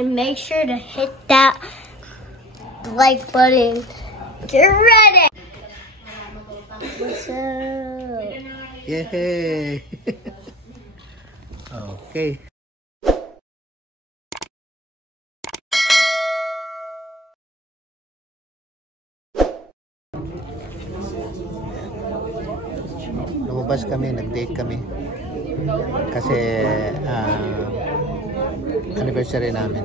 and make sure to hit that like button. Get ready! What's up? Yay! Okay. Lumabas kami, nag-date kami. Kasi anniversary namin.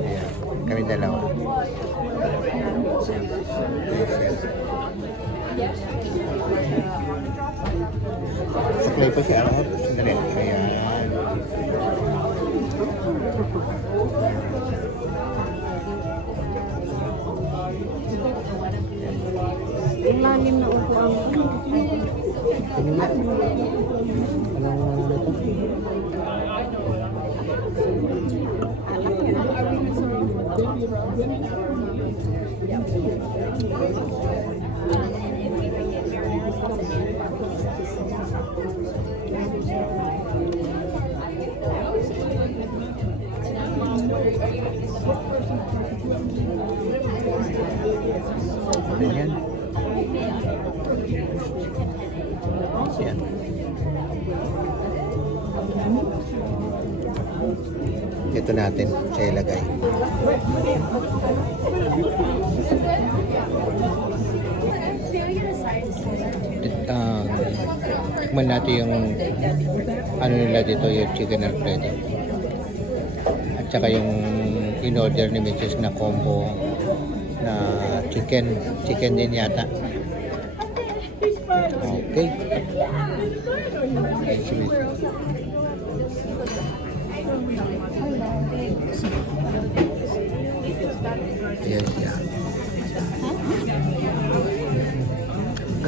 Ayan, kami dalawa. Saklay pa siya. Sandali. Ayan. Ilalim na upo ang Ano nga? Ayan. Ayan. Ito natin sa ilagay. Tikman natin yung ano nila dito, yung chicken alfredo. At saka yung in-order ni Mrs. na combo na chicken din yata. Okay. Yes, yeah.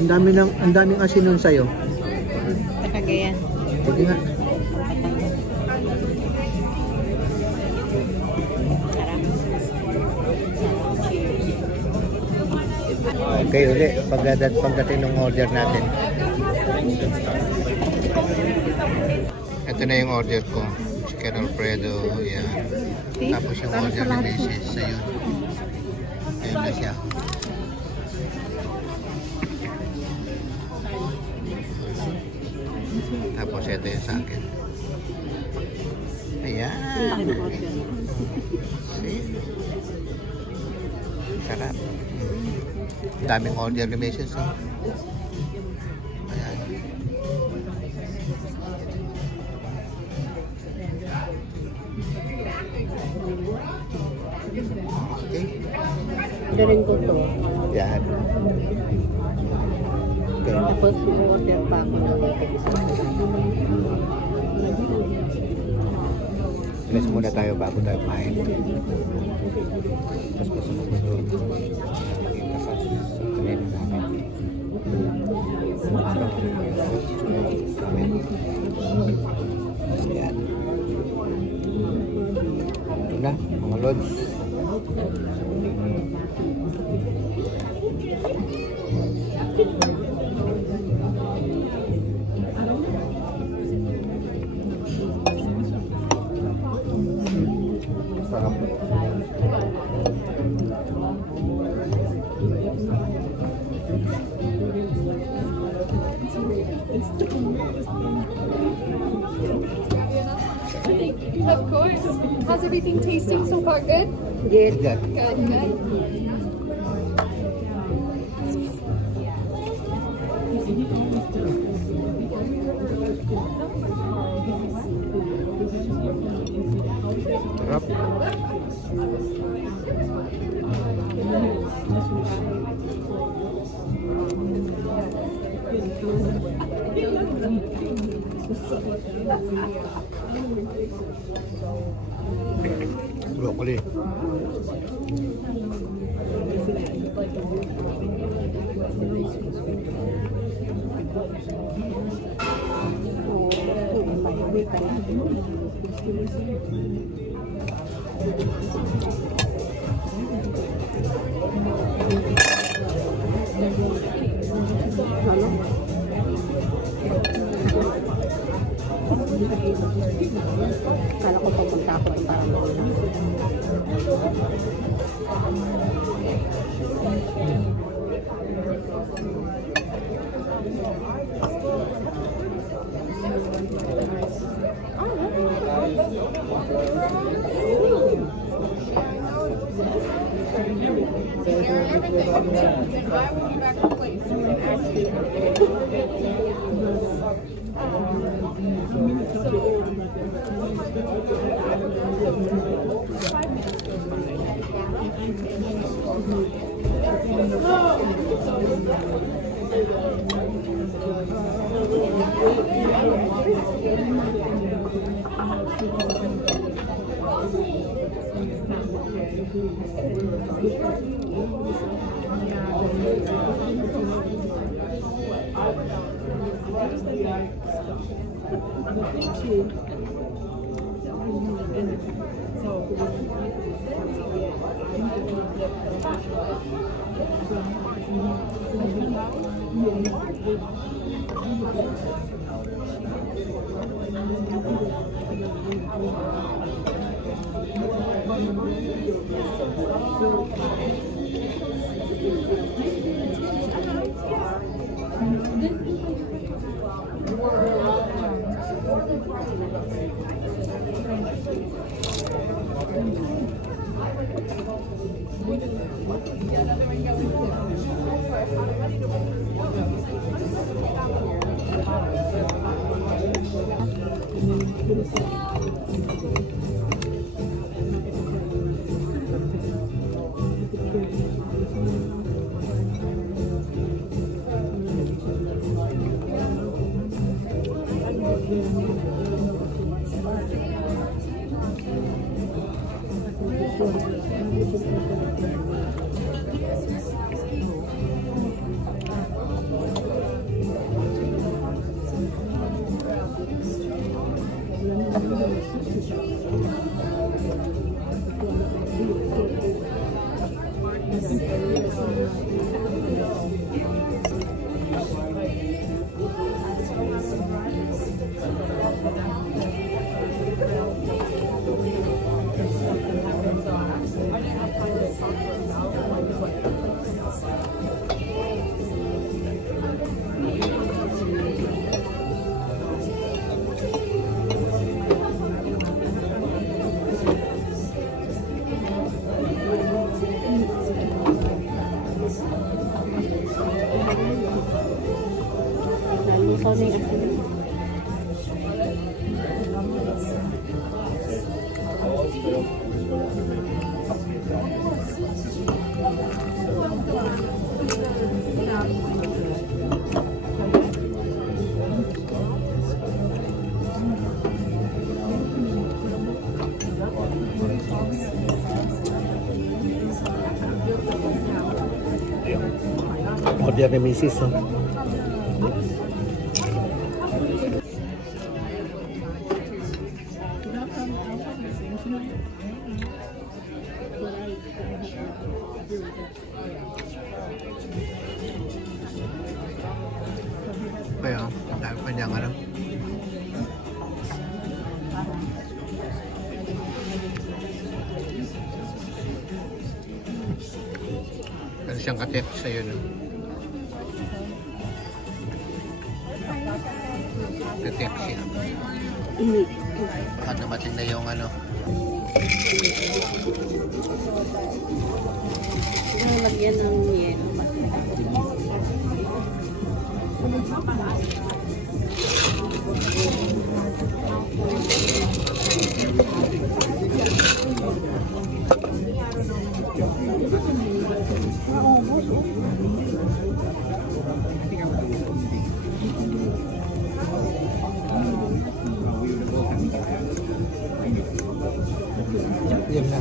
Ang daming asin nun sa'yo. Kagayan. Sige nga. Okay, uli. Pagdating ng order natin. Ito na yung order ko. Chicken alfredo. Yan. Tapos yung order ni Mrs. Ayun. Ayun na siya. Tapos ito yung sa akin. Ayan. Sarap. Daming order ni Mrs. Ayan. Okay. Galing ko to. Yan. Okay. Tapos order pa ako ng isa. Bless muna tayo bago tayo kumain. Tapos pasunod mo doon. Makita pa sa kanina namin. Ayan. Ito na, mga lods. Sarap. Of course. How's everything tasting so far? Good? Good. Good, good. Sarap. Broccoli. Kala ko papunta ako parang Nalusaw na yung asin. Order ni Mrs. Oh. Kaya, dahil pa niya nga lang. Ano siyang katip sa'yo, no? Katip siya. Baka dumating na yung ano. Siguro lagyan ng yelo. Yan na.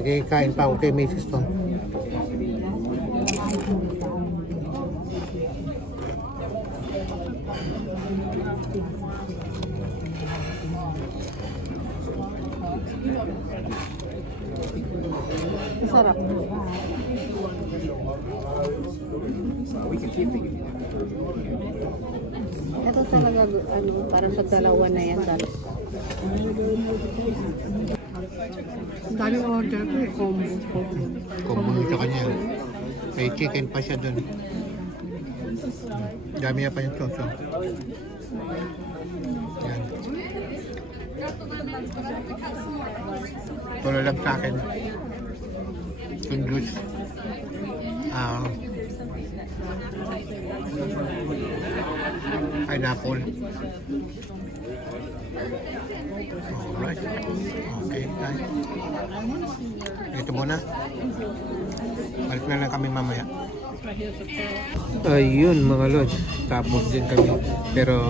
Nagkikain pa ako kay Mrs. to. Masarap. Ito talaga ano, para sa dalawa na yan. Daming order ko eh. Combo. Combo sa kanya. May chicken pa siya dun. Dami niya pa yung soso. Yan. Tulo lang sa akin. Yung juice. Pineapple. Alright. Okay, guys. Ito muna. Balik na lang kami mamaya. Ayun mga lods. Tapos din kami. Pero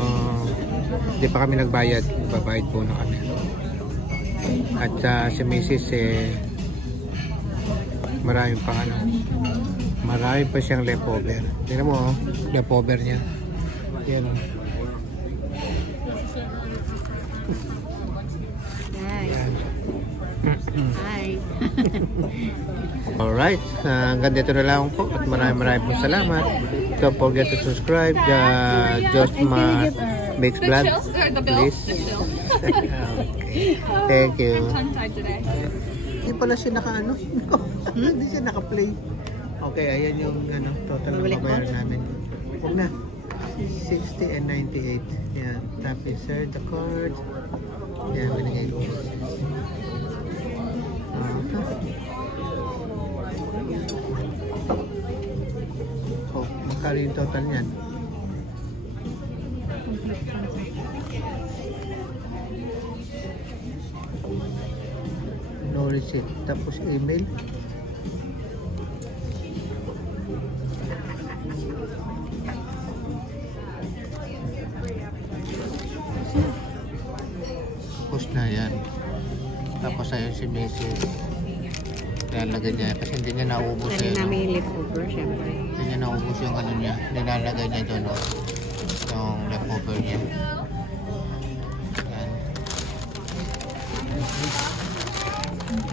hindi pa kami nagbayad. Babayad po na kami. At si Mrs. Maraming pang marami pa siyang leftover. Tingnan mo, leftover niya. Yan. Hi. Alright, hanggang dito na lang po at maraming po salamat. Don't forget to subscribe Josma Mix Vlog, please. Thank you. Hindi pala siya naka-ano. Hindi siya naka-play. Okay, ayan yung total na babayaran namin. Huwag na. 60 and 98. Yan. Tap insert the card. Yan, binigay ko. Oh, magkano yung total niyan? No receipt. Tapos email. Tapos na yan. Tapos ayun si Mrs. Nilalagay niya kasi hindi niya naubos Lagi namin yung leftover, syempre. Hindi niya naubos yung niya. Nilalagay niya doon yung leftover niya. Yan.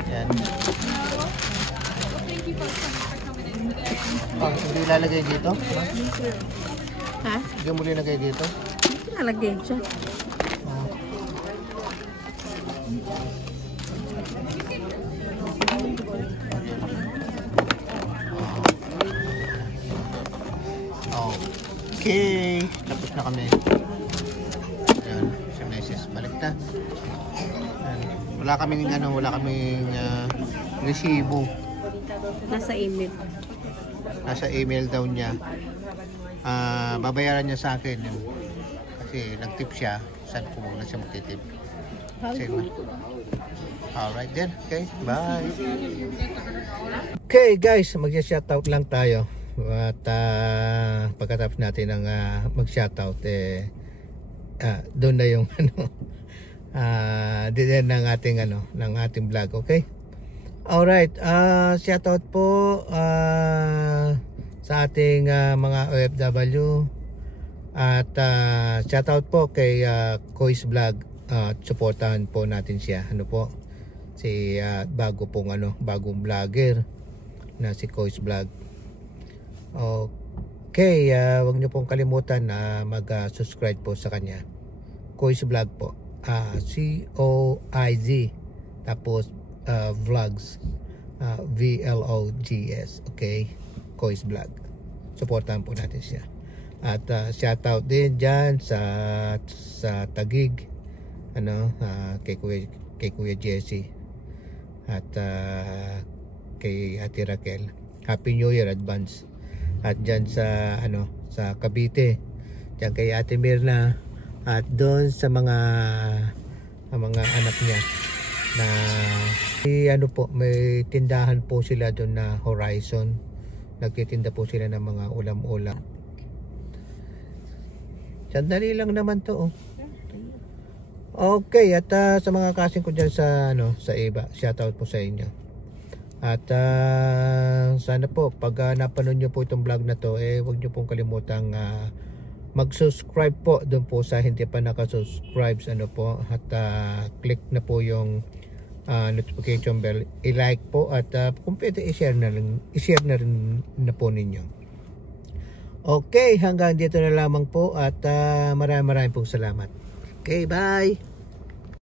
Yan. Oh, hindi ilalagay dito? Ha? Hindi mo ilalagay dito? Hindi nalagay siya. Okay, tapos na kami. Ayan, si Mrs. Balik na. Ayan. Wala kaming resibo. Nasa email. Nasa email daw niya. Babayaran niya sa akin. Kasi nag-tip siya. Saan ko na siya magtitip? Alright then. Okay, bye. Okay guys, mag-shoutout lang tayo. At pagkatapos natin ng mag-shoutout doon na yung din ng ating ng ating vlog, okay? Alright, shoutout po sa ating mga OFW at shoutout po kay Kois Vlog. Supportahan po natin siya. Si bagong vlogger na si Kois Vlog. Okay, wag niyo pong kalimutan na mag-subscribe po sa kanya. Kois Vlog po. C-O-I-Z tapos vlogs. V-L-O-G-S. Okay? Kois Vlog. Supportahan po natin siya. At shoutout din dyan sa Taguig. Kay Kuya Jesse. At kay Ate Raquel. Happy New Year advance. At dyan sa Cavite, dyan kay Ate Mirna, at doon sa mga anak niya na may tindahan po sila doon na Horizon. Nagtitinda po sila ng mga ulam-ulam. Sandali lang naman to. Okay, at sa mga kasing ko dyan sa iba, shoutout po sa inyo. At sana po pag napanood nyo po itong vlog na to, huwag nyo pong kalimutang mag-subscribe po doon po sa hindi pa nakasubscribe at click na po yung notification bell, i-like po at kung pwede i-share na rin na po ninyo. Okay, hanggang dito na lamang po at maraming pong salamat. Okay, bye!